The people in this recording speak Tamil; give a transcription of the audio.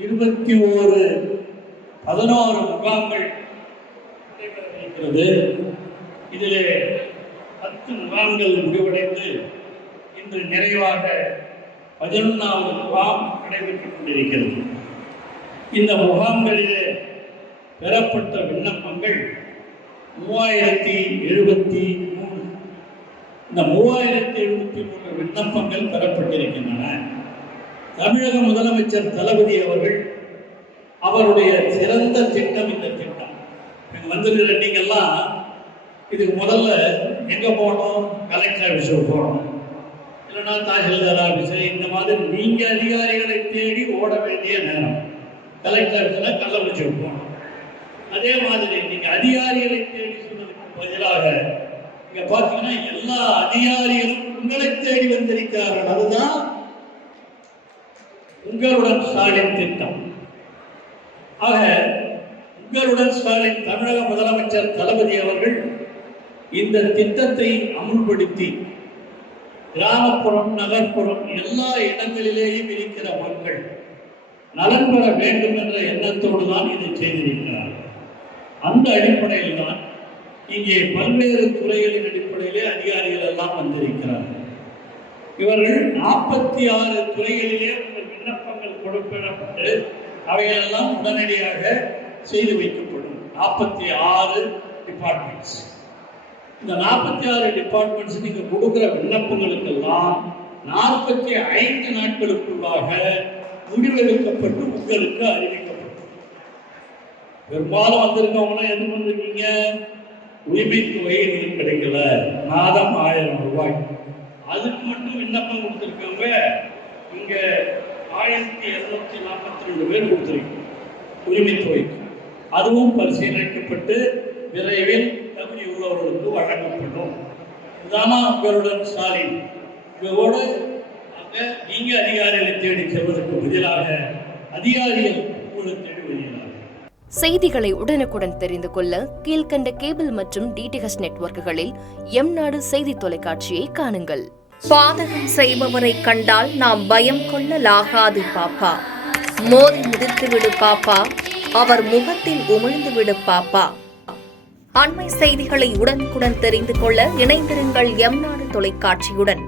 11 முகாம்கள் நடைபெற இதிலே 10 முகாம்கள் முடிவடைந்து இன்று நிறைவாக 11வது முகாம் நடைபெற்றுக் கொண்டிருக்கிறது. இந்த முகாம்களிலே பெறப்பட்ட விண்ணப்பங்கள் 3073. இந்த 3073 விண்ணப்பங்கள் பெறப்பட்டிருக்கின்றன. தமிழக முதலமைச்சர் தளபதி அவர்கள் அவருடைய சிறந்த திட்டம் இந்த திட்டம். வந்திருக்கிற நீங்கெல்லாம் இதுக்கு முதல்ல எங்க போகணும்? கலெக்டர் ஆஃபீஸுக்கு போகணும், இல்லைன்னா தாசில்தார் ஆஃபீஸு. இந்த மாதிரி நீங்க அதிகாரிகளை தேடி ஓட வேண்டிய நேரம். கலெக்டர் ஆஃபீஸில் கள்ளக்குறிச்சிக்கு போகணும். அதே மாதிரி நீங்க அதிகாரிகளை தேடி சொல்றதுக்கு பதிலாக இங்க பார்த்தீங்கன்னா எல்லா அதிகாரிகளும் உங்களை தேடி வந்திருக்கிறார்கள். அதுதான் உங்களுடன் ஸ்டாலின் திட்டம். ஆக உங்களுடன் ஸ்டாலின் தமிழக முதலமைச்சர் தளபதி அவர்கள் இந்த திட்டத்தை அமுல்படுத்தி கிராமப்புறம் நகர்ப்புறம் எல்லா இடங்களிலேயும் இருக்கிற மக்கள் நலன் பெற வேண்டும் என்ற எண்ணத்தோடு தான் இதை செய்திருக்கிறார். அந்த அடிப்படையில் தான் இங்கே பல்வேறு துறைகளின் அடிப்படையிலே அதிகாரிகள் எல்லாம் வந்திருக்கிறார்கள். இவர்கள் 46 துறைகளிலே உங்கள் விண்ணப்பங்கள் கொடுக்கப்பட்டு அவைகளெல்லாம் உடனடியாக செய்து வைக்கப்படும். 46 டிபார்ட்மெண்ட்ஸ். இந்த 46 டிபார்ட்மெண்ட்ஸ் நீங்க கொடுக்கிற விண்ணப்பங்களுக்கெல்லாம் 45 நாட்களுக்குள்ளாக முடிவெடுக்கப்பட்டு உங்களுக்கு அறிவிக்கப்படும். பெரும்பாலும் வந்திருக்கவங்க எது வந்திருக்கீங்க? உரிமை தொகை எங்களுக்கு கிடைக்கல, மாதம் 1000 ரூபாய். அதுக்கு மட்டும் விண்ணப்பம் கொடுத்துருக்கவங்க இங்க 1242 பேர் கொடுத்துருக்கோம் உரிமை தொகைக்கு. அதுவும் பரிசீலிக்கப்பட்டு விரைவில் தகுதி உள்ளவர்களுக்கு வழங்கப்படும். இதானா உங்களுடன் ஸ்டாலின். இதோடு நீங்க அதிகாரிகளை தேடி செல்வதற்கு பதிலாக அதிகாரிகள் உங்களை தேடி வருகிறார்கள். செய்திகளை உடனுக்குடன் தெரிந்து கொள்ள கீழ்கண்ட கேபிள் மற்றும் டிடிஹெச் நெட்வொர்க்குகளில் எம்நாடு செய்தி தொலைக்காட்சியை காணுங்கள். பாதகம் செய்பவரை கண்டால் நாம் பயம் கொள்ளலாகாது பாப்பா. மோதி மிதித்து விடு பாப்பா, அவர் முகத்தில் உமிழ்ந்து விடு பாப்பா. அண்மை செய்திகளை உடனுக்குடன் தெரிந்து கொள்ள இணைந்திருங்கள் எம்நாடு தொலைக்காட்சியுடன்.